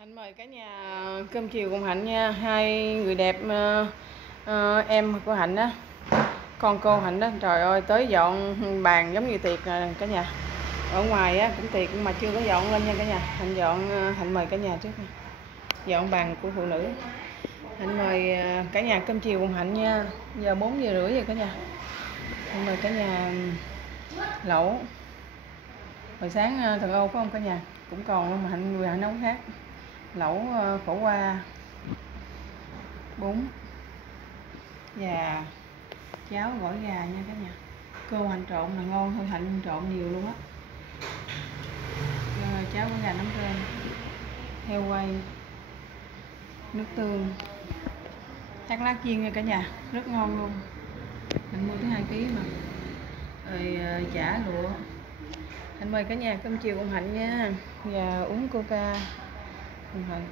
Hạnh mời cả nhà cơm chiều cùng Hạnh nha. Hai người đẹp em của Hạnh á, con cô Hạnh đó, trời ơi tới dọn bàn giống như tiệc nè cả nhà. Ở ngoài á cũng tiệc nhưng mà chưa có dọn lên nha cả nhà. Hạnh dọn, Hạnh mời cả nhà trước nha. Dọn bàn của phụ nữ. Hạnh mời cả nhà cơm chiều cùng Hạnh nha. Giờ 4 giờ rưỡi rồi cả nhà. Hạnh mời cả nhà lẩu. Hồi sáng thằng Âu có không cả nhà? Cũng còn luôn mà Hạnh nấu khác. Lẩu khổ qua, bún và cháo gỏi gà nha cả nhà. Cơm Hạnh trộn là ngon hơn, Hạnh trộn nhiều luôn á. Cháo gỏi gà nấm rơm, heo quay, nước tương, chắc lá chiên nha cả nhà, rất ngon luôn. Hạnh mua tới 2 kg mà. Rồi chả lụa. Hạnh mời cả nhà cơm chiều cùng Hạnh nha, và uống coca cùng Hạnh.